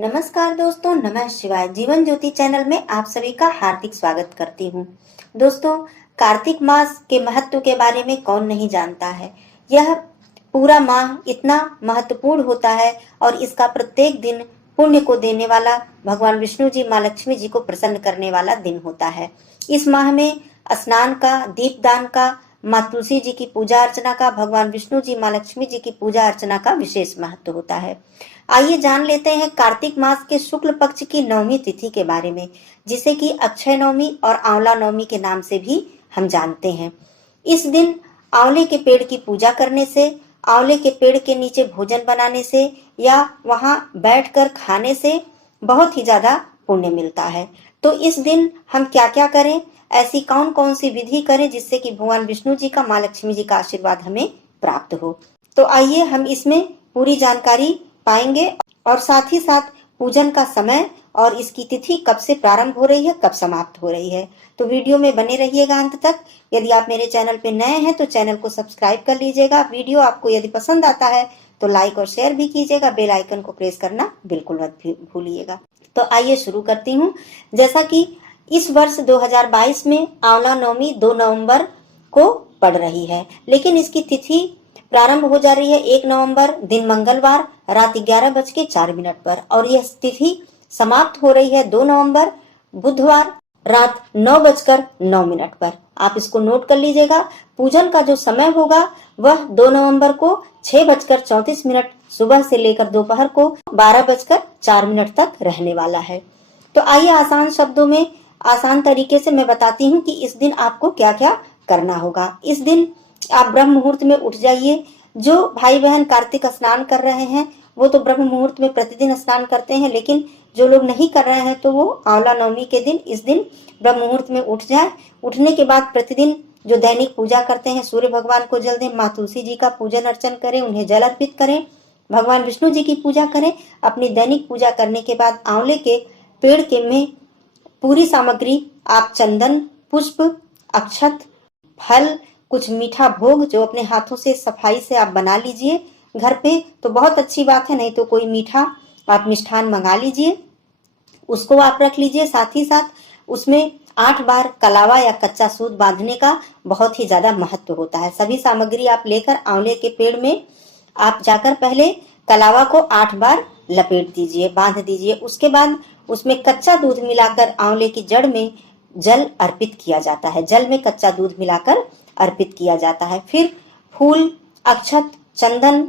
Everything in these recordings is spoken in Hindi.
नमस्कार दोस्तों, नमः शिवाय। जीवन ज्योति चैनल में आप सभी का हार्दिक स्वागत करती हूँ। दोस्तों, कार्तिक मास के महत्व के बारे में कौन नहीं जानता है। यह पूरा माह इतना महत्वपूर्ण होता है और इसका प्रत्येक दिन पुण्य को देने वाला, भगवान विष्णु जी, माँ लक्ष्मी जी को प्रसन्न करने वाला दिन होता है। इस माह में स्नान का, दीपदान का, माँ तुलसी जी की पूजा अर्चना का, भगवान विष्णु जी, माँ लक्ष्मी जी की पूजा अर्चना का विशेष महत्व होता है। आइए जान लेते हैं कार्तिक मास के शुक्ल पक्ष की नवमी तिथि के बारे में, जिसे कि अक्षय नवमी और आंवला नवमी के नाम से भी हम जानते हैं। इस दिन आंवले के पेड़ की पूजा करने से, आंवले के पेड़ के नीचे भोजन बनाने से या वहां बैठकर खाने से बहुत ही ज्यादा पुण्य मिलता है। तो इस दिन हम क्या क्या करें, ऐसी कौन कौन सी विधि करें जिससे कि भगवान विष्णु जी का, माँ लक्ष्मी जी का आशीर्वाद हमें प्राप्त हो। तो आइए हम इसमें पूरी जानकारी पाएंगे और साथ ही साथ पूजन का समय और इसकी तिथि कब से प्रारंभ हो रही है, कब समाप्त हो रही है। तो वीडियो में बने रहिएगा अंत तक। यदि आप मेरे चैनल पे नए हैं तो चैनल को सब्सक्राइब कर लीजिएगा। वीडियो आपको यदि पसंद आता है तो लाइक और शेयर भी कीजिएगा। बेल आइकन को प्रेस करना बिल्कुल मत भूलिएगा। तो आइए शुरू करती हूँ। जैसा कि इस वर्ष 2022 में आंवला नवमी 2 नवंबर को पड़ रही है, लेकिन इसकी तिथि प्रारंभ हो जा रही है 1 नवंबर दिन मंगलवार रात 11:04 पर और यह तिथि समाप्त हो रही है 2 नवंबर बुधवार रात 9:09 पर। आप इसको नोट कर लीजिएगा। पूजन का जो समय होगा वह 2 नवंबर को 6:34 सुबह से लेकर दोपहर को 12:04 तक रहने वाला है। तो आइए आसान शब्दों में, आसान तरीके से मैं बताती हूँ कि इस दिन आपको क्या क्या करना होगा। इस दिन आप ब्रह्म मुहूर्त में उठ जाइए। जो भाई बहन कार्तिक स्नान कर रहे हैं वो तो ब्रह्म मुहूर्त में प्रतिदिन स्नान करते हैं, लेकिन जो लोग नहीं कर रहे हैं तो वो आंवला नवमी के दिन, इस दिन ब्रह्म मुहूर्त में उठ जाए। उठने के बाद प्रतिदिन जो दैनिक पूजा करते हैं, सूर्य भगवान को जल दें, माँ तुलसी जी का पूजन अर्चन करें, उन्हें जल अर्पित करें, भगवान विष्णु जी की पूजा करें। अपनी दैनिक पूजा करने के बाद आंवले के पेड़ के में पूरी सामग्री आप चंदन, पुष्प, अक्षत, फल, कुछ मीठा भोग जो अपने हाथों से सफाई से आप बना लीजिए घर पे, तो बहुत अच्छी बात है। नहीं तो कोई मीठा आप मिष्ठान मंगा लीजिए, उसको आप रख लीजिए। साथ ही साथ उसमें 8 बार कलावा या कच्चा सूत बांधने का बहुत ही ज्यादा महत्व होता है। सभी सामग्री आप लेकर आंवले के पेड़ में आप जाकर पहले कलावा को 8 बार लपेट दीजिए, बांध दीजिए। उसके बाद उसमें कच्चा दूध मिलाकर आंवले की जड़ में जल अर्पित किया जाता है। जल में कच्चा दूध मिलाकर अर्पित किया जाता है। फिर फूल, अक्षत, चंदन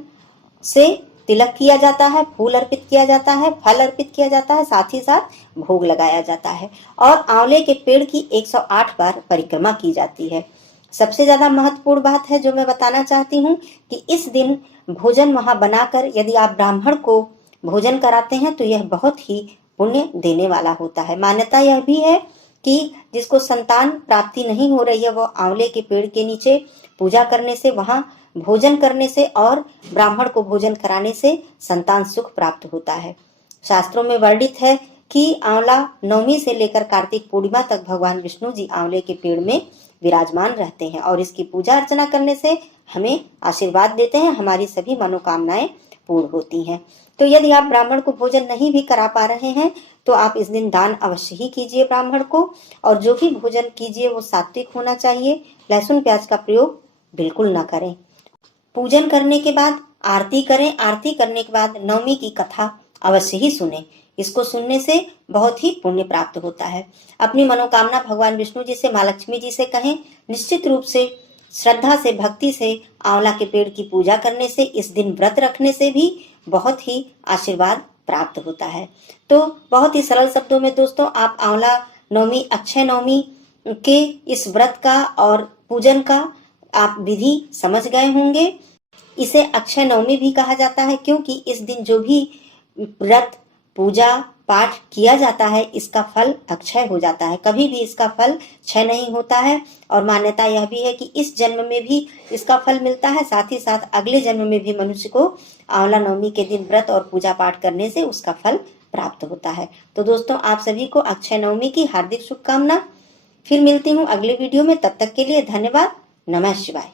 से तिलक किया जाता है, फूल अर्पित किया जाता है, फल अर्पित किया जाता है, साथ ही साथ भोग लगाया जाता है और आंवले के पेड़ की 108 बार परिक्रमा की जाती है। सबसे ज्यादा महत्वपूर्ण बात है जो मैं बताना चाहती हूँ कि इस दिन भोजन वहां बनाकर यदि आप ब्राह्मण को भोजन कराते हैं तो यह बहुत ही पुण्य देने वाला होता है। मान्यता यह भी है कि जिसको संतान प्राप्ति नहीं हो रही है वो आंवले के पेड़ के नीचे पूजा करने से, वहां भोजन करने से और ब्राह्मण को भोजन कराने से संतान सुख प्राप्त होता है। शास्त्रों में वर्णित है कि आंवला नवमी से लेकर कार्तिक पूर्णिमा तक भगवान विष्णु जी आंवले के पेड़ में विराजमान रहते हैं और इसकी पूजा अर्चना करने से हमें आशीर्वाद देते हैं, हमारी सभी मनोकामनाएं पूर्ण होती हैं। तो यदि आप ब्राह्मण को भोजन नहीं भी करा पा रहे हैं तो आप इस दिन दान अवश्य ही कीजिए ब्राह्मण को, और जो भी भोजन कीजिए वो सात्विक होना चाहिए। लहसुन प्याज का प्रयोग बिल्कुल न करें। पूजन करने के बाद आरती करें। आरती करने के बाद नवमी की कथा अवश्य ही सुने। इसको सुनने से बहुत ही पुण्य प्राप्त होता है। अपनी मनोकामना भगवान विष्णु जी से, माँ लक्ष्मी जी से कहें। निश्चित रूप से श्रद्धा से, भक्ति से आंवला के पेड़ की पूजा करने से, इस दिन व्रत रखने से भी बहुत ही आशीर्वाद प्राप्त होता है। तो बहुत ही सरल शब्दों में दोस्तों, आप आंवला नवमी, अक्षय नवमी के इस व्रत का और पूजन का आप विधि समझ गए होंगे। इसे अक्षय नवमी भी कहा जाता है क्योंकि इस दिन जो भी व्रत, पूजा पाठ किया जाता है इसका फल अक्षय हो जाता है। कभी भी इसका फल क्षय नहीं होता है और मान्यता यह भी है कि इस जन्म में भी इसका फल मिलता है, साथ ही साथ अगले जन्म में भी मनुष्य को आंवला नवमी के दिन व्रत और पूजा पाठ करने से उसका फल प्राप्त होता है। तो दोस्तों, आप सभी को अक्षय नवमी की हार्दिक शुभकामना। फिर मिलती हूँ अगले वीडियो में। तब तक के लिए धन्यवाद। नमः शिवाय।